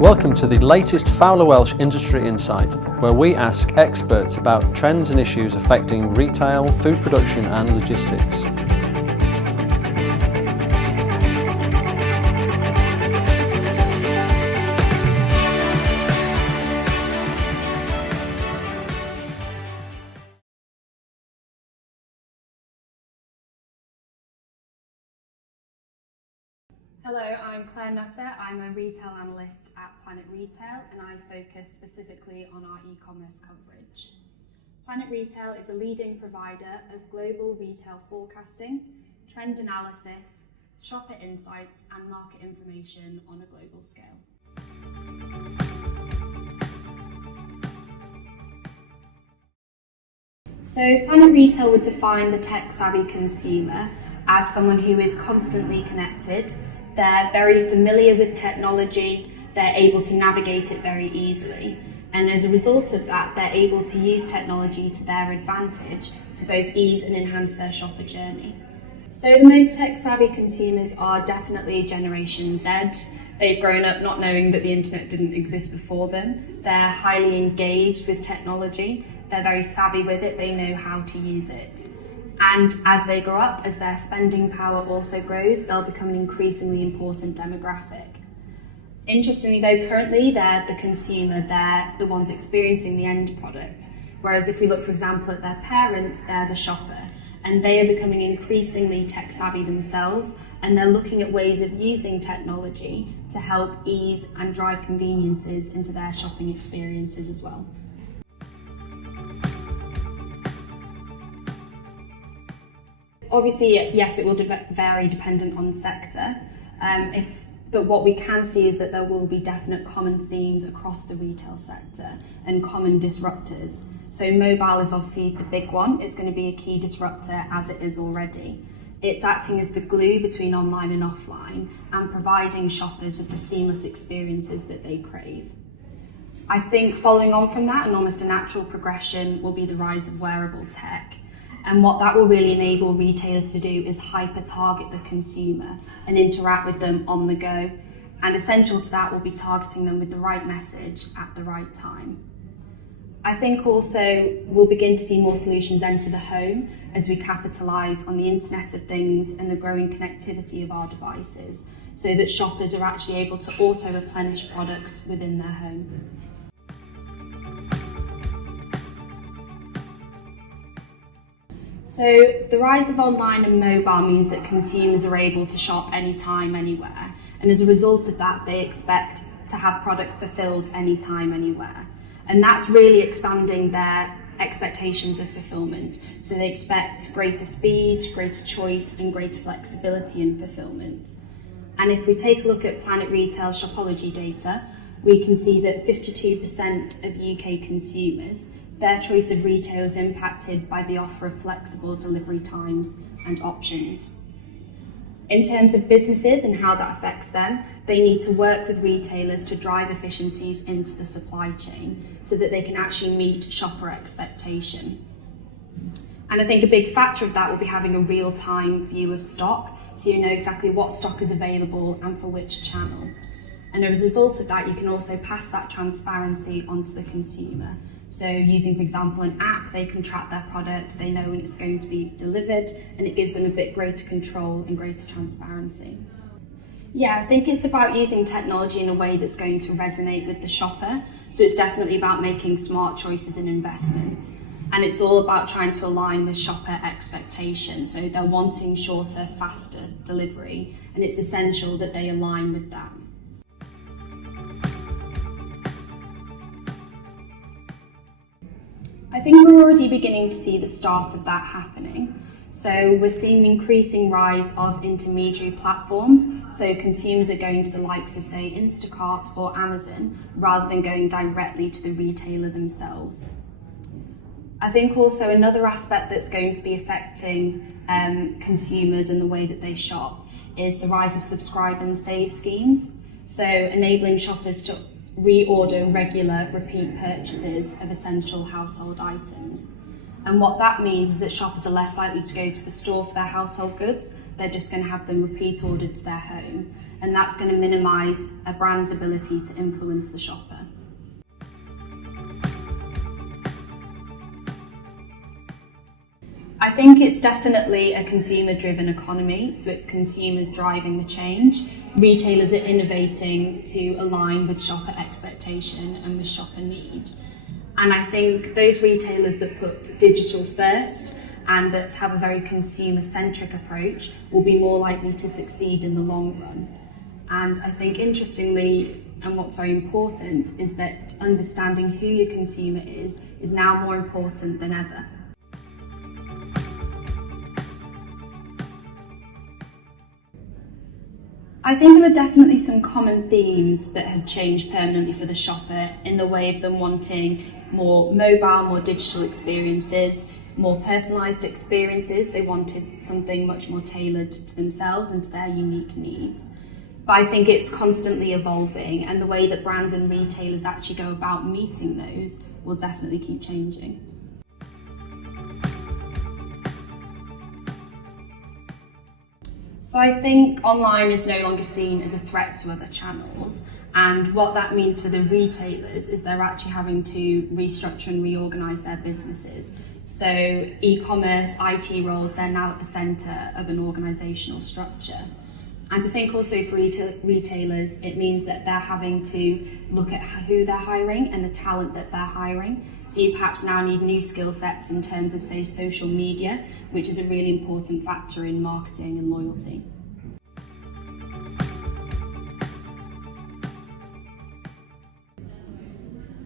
Welcome to the latest Fowler Welch Industry Insight, where we ask experts about trends and issues affecting retail, food production and logistics. Hello, I'm Clare Nutter. I'm a retail analyst at PlanetRetail and I focus specifically on our e-commerce coverage. PlanetRetail is a leading provider of global retail forecasting, trend analysis, shopper insights and market information on a global scale. So PlanetRetail would define the tech-savvy consumer as someone who is constantly connected. They're very familiar with technology, they're able to navigate it very easily. And as a result of that, they're able to use technology to their advantage to both ease and enhance their shopper journey. So the most tech-savvy consumers are definitely Generation Z. They've grown up not knowing that the internet didn't exist before them. They're highly engaged with technology. They're very savvy with it. They know how to use it. And as they grow up, as their spending power also grows, they'll become an increasingly important demographic. Interestingly though, currently they're the consumer, they're the ones experiencing the end product. Whereas if we look, for example, at their parents, they're the shopper. And they are becoming increasingly tech savvy themselves, and they're looking at ways of using technology to help ease and drive conveniences into their shopping experiences as well. Obviously, yes, it will vary dependent on sector, but what we can see is that there will be definite common themes across the retail sector and common disruptors. So mobile is obviously the big one. It's going to be a key disruptor as it is already. It's acting as the glue between online and offline and providing shoppers with the seamless experiences that they crave. I think following on from that, and almost a natural progression, will be the rise of wearable tech. And what that will really enable retailers to do is hyper-target the consumer and interact with them on the go. And essential to that will be targeting them with the right message at the right time. I think also we'll begin to see more solutions enter the home as we capitalise on the Internet of Things and the growing connectivity of our devices, so that shoppers are actually able to auto-replenish products within their home. So the rise of online and mobile means that consumers are able to shop anytime, anywhere. And as a result of that, they expect to have products fulfilled anytime, anywhere. And that's really expanding their expectations of fulfillment. So they expect greater speed, greater choice, and greater flexibility in fulfillment. And if we take a look at PlanetRetail Shopology data, we can see that 52% of UK consumers, their choice of retail is impacted by the offer of flexible delivery times and options. In terms of businesses and how that affects them, they need to work with retailers to drive efficiencies into the supply chain so that they can actually meet shopper expectation. And I think a big factor of that will be having a real-time view of stock, so you know exactly what stock is available and for which channel. And as a result of that, you can also pass that transparency onto the consumer. So using, for example, an app, they can track their product, they know when it's going to be delivered, and it gives them a bit greater control and greater transparency. Yeah, I think it's about using technology in a way that's going to resonate with the shopper. So it's definitely about making smart choices in investment. And it's all about trying to align with shopper expectations. So they're wanting shorter, faster delivery, and it's essential that they align with that. I think we're already beginning to see the start of that happening. So we're seeing the increasing rise of intermediary platforms. So consumers are going to the likes of, say, Instacart or Amazon, rather than going directly to the retailer themselves. I think also another aspect that's going to be affecting consumers and the way that they shop is the rise of subscribe and save schemes. So enabling shoppers to reorder regular repeat purchases of essential household items. And what that means is that shoppers are less likely to go to the store for their household goods. They're just going to have them repeat ordered to their home. and that's going to minimise a brand's ability to influence the shopper. I think it's definitely a consumer-driven economy, so it's consumers driving the change. Retailers are innovating to align with shopper expectation and with shopper need. And I think those retailers that put digital first and that have a very consumer-centric approach will be more likely to succeed in the long run. And I think interestingly, and what's very important, is that understanding who your consumer is now more important than ever. I think there are definitely some common themes that have changed permanently for the shopper in the way of them wanting more mobile, more digital experiences, more personalised experiences. They wanted something much more tailored to themselves and to their unique needs. But I think it's constantly evolving, and the way that brands and retailers actually go about meeting those will definitely keep changing. So I think online is no longer seen as a threat to other channels, and what that means for the retailers is they're actually having to restructure and reorganise their businesses. So e-commerce, IT roles, they're now at the centre of an organisational structure. And I think also for retailers, it means that they're having to look at who they're hiring and the talent that they're hiring. So you perhaps now need new skill sets in terms of, say, social media, which is a really important factor in marketing and loyalty.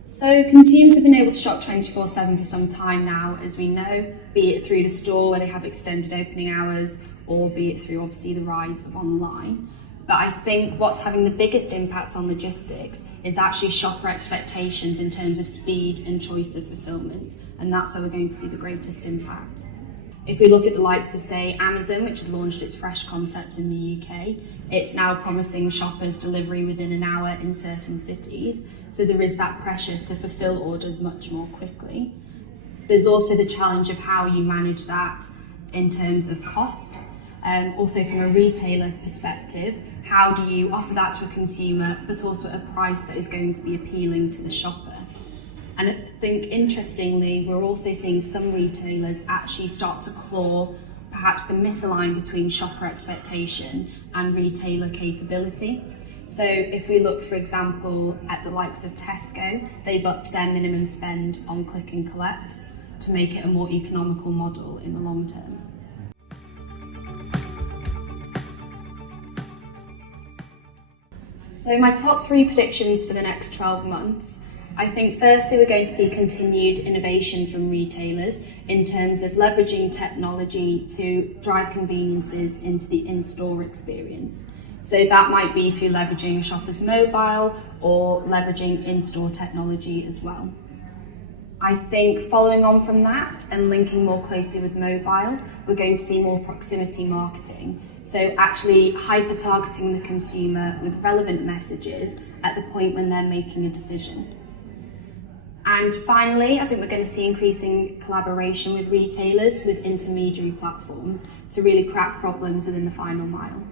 So consumers have been able to shop 24/7 for some time now, as we know, be it through the store where they have extended opening hours, or be it through obviously the rise of online. But I think what's having the biggest impact on logistics is actually shopper expectations in terms of speed and choice of fulfilment, and that's where we're going to see the greatest impact. If we look at the likes of, say, Amazon, which has launched its fresh concept in the UK, it's now promising shoppers delivery within an hour in certain cities, so there is that pressure to fulfil orders much more quickly. There's also the challenge of how you manage that in terms of cost. Also from a retailer perspective, how do you offer that to a consumer, but also at a price that is going to be appealing to the shopper? And I think interestingly, we're also seeing some retailers actually start to claw perhaps the misalignment between shopper expectation and retailer capability. So if we look, for example, at the likes of Tesco, they've upped their minimum spend on click and collect to make it a more economical model in the long term. So my top 3 predictions for the next 12 months. I think firstly we're going to see continued innovation from retailers in terms of leveraging technology to drive conveniences into the in-store experience. So that might be through leveraging a shopper's mobile or leveraging in-store technology as well. I think following on from that and linking more closely with mobile, we're going to see more proximity marketing. So actually hyper-targeting the consumer with relevant messages at the point when they're making a decision. And finally, I think we're going to see increasing collaboration with retailers, with intermediary platforms, to really crack problems within the final mile.